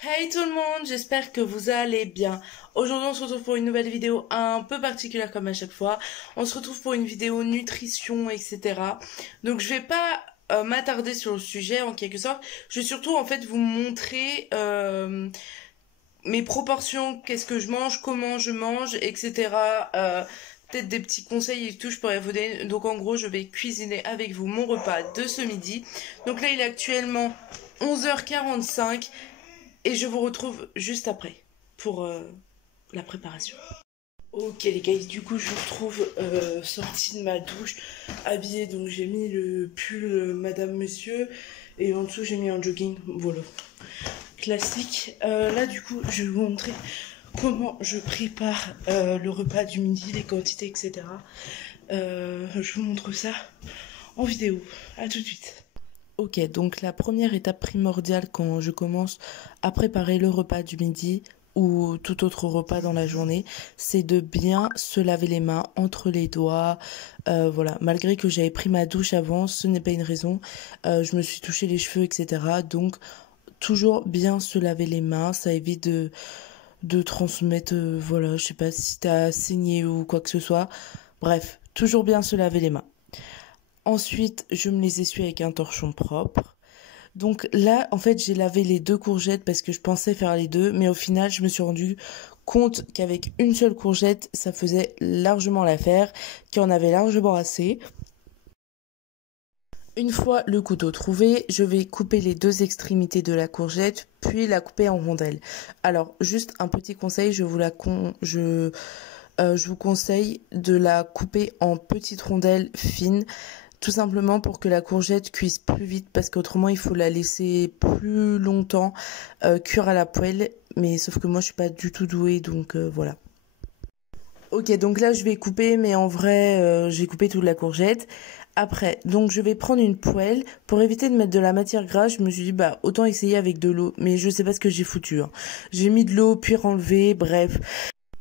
Hey tout le monde, j'espère que vous allez bien. Aujourd'hui on se retrouve pour une nouvelle vidéo un peu particulière comme à chaque fois. On se retrouve pour une vidéo nutrition, etc. Donc je vais pas m'attarder sur le sujet en quelque sorte. Je vais surtout en fait vous montrer mes proportions, qu'est-ce que je mange, comment je mange, etc. Peut-être des petits conseils et tout, je pourrais vous donner. Donc en gros, je vais cuisiner avec vous mon repas de ce midi. Donc là, il est actuellement 11h45 et je vous retrouve juste après pour la préparation. Ok les gars, du coup je vous retrouve sortie de ma douche, habillée, donc j'ai mis le pull Madame Monsieur et en dessous j'ai mis un jogging, voilà, classique. Là du coup je vais vous montrer comment je prépare le repas du midi, les quantités, etc. Je vous montre ça en vidéo, à tout de suite. Ok, donc la première étape primordiale quand je commence à préparer le repas du midi ou tout autre repas dans la journée, c'est de bien se laver les mains entre les doigts. Voilà, malgré que j'avais pris ma douche avant, ce n'est pas une raison. Je me suis touché les cheveux, etc. Donc toujours bien se laver les mains, ça évite de transmettre, voilà, je sais pas si t'as saigné ou quoi que ce soit. Bref, toujours bien se laver les mains. Ensuite, je me les essuie avec un torchon propre. Donc là, en fait, j'ai lavé les deux courgettes parce que je pensais faire les deux, mais au final, je me suis rendu compte qu'avec une seule courgette, ça faisait largement l'affaire, qu'il y en avait largement assez. Une fois le couteau trouvé, je vais couper les deux extrémités de la courgette, puis la couper en rondelles. Alors, juste un petit conseil, je vous conseille de la couper en petites rondelles fines, tout simplement pour que la courgette cuise plus vite, parce qu'autrement il faut la laisser plus longtemps cuire à la poêle, mais sauf que moi je suis pas du tout douée, donc voilà. Ok, donc là je vais couper, mais en vrai j'ai coupé toute la courgette. Après, donc je vais prendre une poêle. Pour éviter de mettre de la matière grasse, je me suis dit bah autant essayer avec de l'eau, mais je sais pas ce que j'ai foutu, hein. J'ai mis de l'eau, puis renlevé, bref,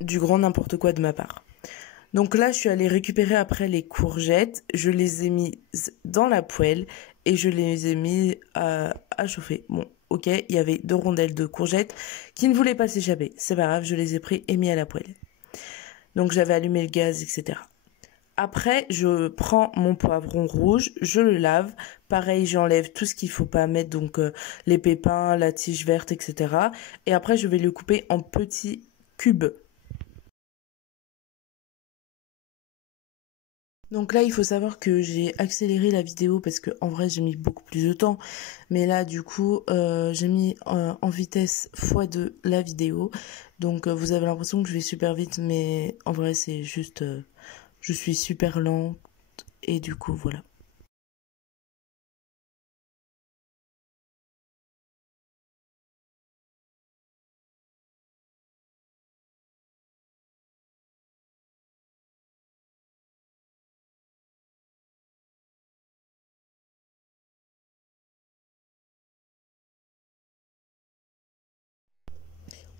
du grand n'importe quoi de ma part. Donc là, je suis allée récupérer après les courgettes, je les ai mises dans la poêle et je les ai mis à chauffer. Bon, ok, il y avait deux rondelles de courgettes qui ne voulaient pas s'échapper. C'est pas grave, je les ai pris et mis à la poêle. Donc j'avais allumé le gaz, etc. Après, je prends mon poivron rouge, je le lave. Pareil, j'enlève tout ce qu'il faut pas mettre, donc les pépins, la tige verte, etc. Et après, je vais le couper en petits cubes. Donc là, il faut savoir que j'ai accéléré la vidéo parce que en vrai, j'ai mis beaucoup plus de temps. Mais là, du coup, j'ai mis en vitesse x2 la vidéo. Donc vous avez l'impression que je vais super vite, mais en vrai, c'est juste, je suis super lente et du coup, voilà.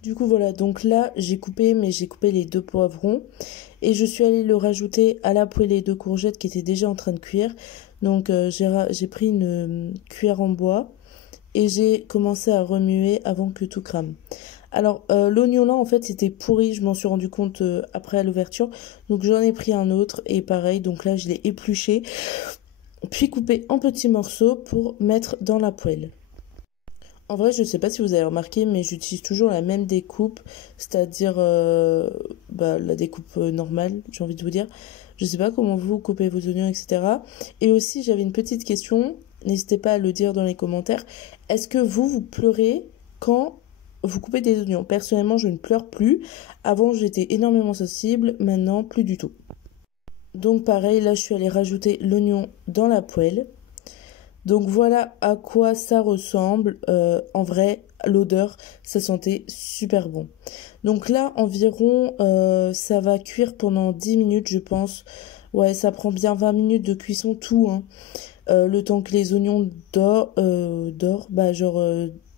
Du coup, voilà. Donc là, j'ai coupé, mais j'ai coupé les deux poivrons et je suis allée le rajouter à la poêlée de courgettes qui était déjà en train de cuire. Donc j'ai pris une cuillère en bois et j'ai commencé à remuer avant que tout crame. Alors l'oignon là en fait c'était pourri, je m'en suis rendu compte après à l'ouverture, donc j'en ai pris un autre et pareil, donc là je l'ai épluché, puis coupé en petits morceaux pour mettre dans la poêle. En vrai je sais pas si vous avez remarqué mais j'utilise toujours la même découpe, c'est-à-dire la découpe normale, j'ai envie de vous dire. Je sais pas comment vous coupez vos oignons, etc. Et aussi j'avais une petite question, n'hésitez pas à le dire dans les commentaires. Est-ce que vous pleurez quand vous coupez des oignons? Personnellement, je ne pleure plus. Avant, j'étais énormément sensible. Maintenant, plus du tout. Donc pareil, là, je suis allée rajouter l'oignon dans la poêle. Donc voilà à quoi ça ressemble. En vrai, l'odeur, ça sentait super bon. Donc là, environ, ça va cuire pendant 10 minutes, je pense. Ouais, ça prend bien 20 minutes de cuisson tout, hein. Le temps que les oignons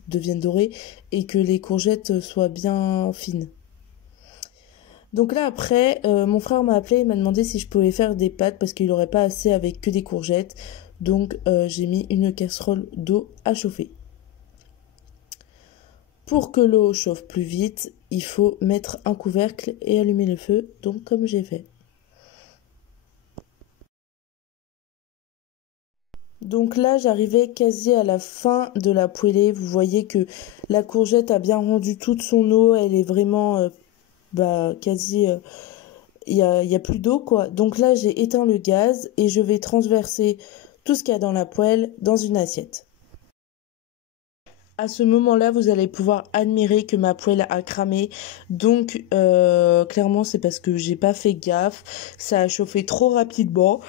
deviennent dorés et que les courgettes soient bien fines. Donc là après, mon frère m'a appelé et m'a demandé si je pouvais faire des pâtes parce qu'il n'aurait pas assez avec que des courgettes. Donc j'ai mis une casserole d'eau à chauffer. Pour que l'eau chauffe plus vite, il faut mettre un couvercle et allumer le feu, donc comme j'ai fait. Donc là, j'arrivais quasi à la fin de la poêlée. Vous voyez que la courgette a bien rendu toute son eau. Elle est vraiment quasi... y a plus d'eau, quoi. Donc là, j'ai éteint le gaz et je vais transverser tout ce qu'il y a dans la poêle dans une assiette. À ce moment-là, vous allez pouvoir admirer que ma poêle a cramé. Donc, clairement, c'est parce que j'ai pas fait gaffe. Ça a chauffé trop rapidement.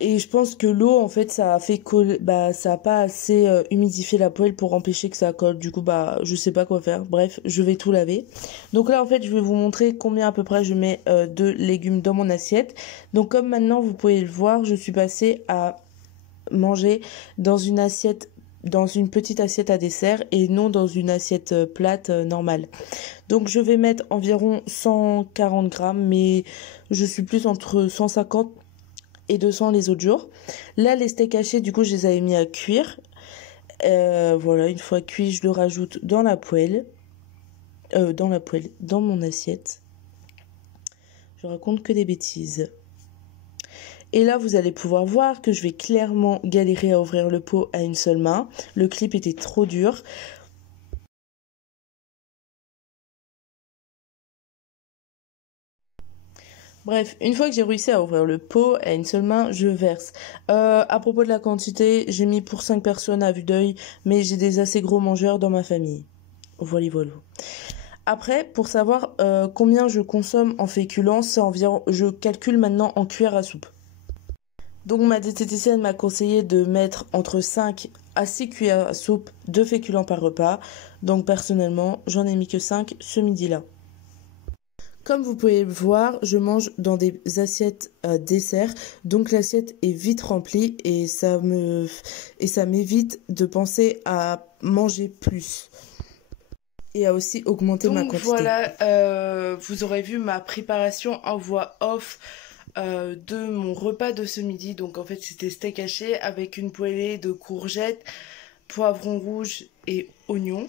Et je pense que l'eau, en fait, ça a fait coller, ça a pas assez humidifié la poêle pour empêcher que ça colle. Du coup, je sais pas quoi faire. Bref, je vais tout laver. Donc là, en fait, je vais vous montrer combien à peu près je mets de légumes dans mon assiette. Donc, comme maintenant, vous pouvez le voir, je suis passée à manger dans une assiette, dans une petite assiette à dessert et non dans une assiette plate normale. Donc, je vais mettre environ 140 grammes, mais je suis plus entre 150 et 200 les autres jours. Là, les steaks hachés, du coup, je les avais mis à cuire. Voilà, une fois cuit, je le rajoute dans la poêle. Dans mon assiette. Je raconte que des bêtises. Et là, vous allez pouvoir voir que je vais clairement galérer à ouvrir le pot à une seule main. Le clip était trop dur. Bref, une fois que j'ai réussi à ouvrir le pot à une seule main, je verse. À propos de la quantité, j'ai mis pour 5 personnes à vue d'œil, mais j'ai des assez gros mangeurs dans ma famille. Voilà, voilà. Après, pour savoir combien je consomme en féculents, c'est environ, je calcule maintenant en cuillère à soupe. Donc ma diététicienne m'a conseillé de mettre entre 5 à 6 cuillères à soupe de féculents par repas. Donc personnellement, j'en ai mis que 5 ce midi-là. Comme vous pouvez le voir, je mange dans des assiettes à dessert, donc l'assiette est vite remplie et ça m'évite de penser à manger plus et à aussi augmenter ma quantité. Donc voilà, vous aurez vu ma préparation en voix off de mon repas de ce midi. Donc en fait c'était steak haché avec une poêlée de courgettes, poivrons rouges et oignons.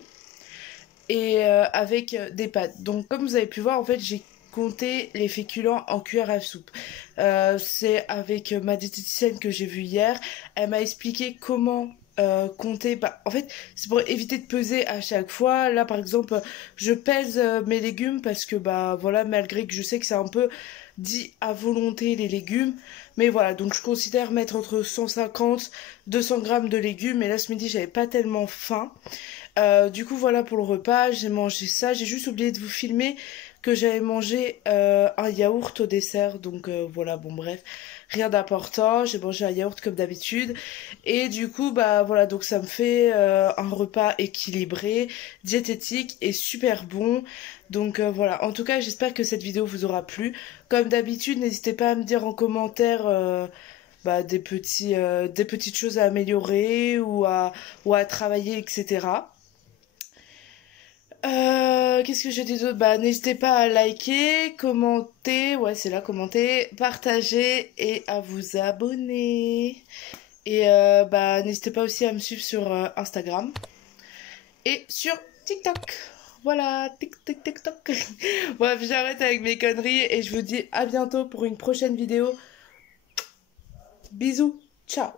Et avec des pâtes. Donc comme vous avez pu voir, en fait j'ai compté les féculents en cuillère à soupe. C'est avec ma diététicienne que j'ai vue hier. Elle m'a expliqué comment compter. En fait c'est pour éviter de peser à chaque fois. Là par exemple je pèse mes légumes parce que voilà, malgré que je sais que c'est un peu dit à volonté les légumes, mais voilà, donc je considère mettre entre 150 200 grammes de légumes. Et là ce midi j'avais pas tellement faim. Du coup voilà pour le repas, j'ai mangé ça. J'ai juste oublié de vous filmer que j'avais mangé un yaourt au dessert. Donc voilà, bon bref, rien d'important. J'ai mangé un yaourt comme d'habitude. Et du coup voilà, donc ça me fait un repas équilibré, diététique et super bon. Donc voilà, en tout cas j'espère que cette vidéo vous aura plu. Comme d'habitude, n'hésitez pas à me dire en commentaire des petites choses à améliorer ou à travailler, etc. Qu'est-ce que j'ai dit d'autre? N'hésitez pas à liker, commenter, ouais c'est là, commenter, partager et à vous abonner. Et n'hésitez pas aussi à me suivre sur Instagram et sur TikTok. Voilà, TikTok. Bref, j'arrête avec mes conneries et je vous dis à bientôt pour une prochaine vidéo. Bisous, ciao.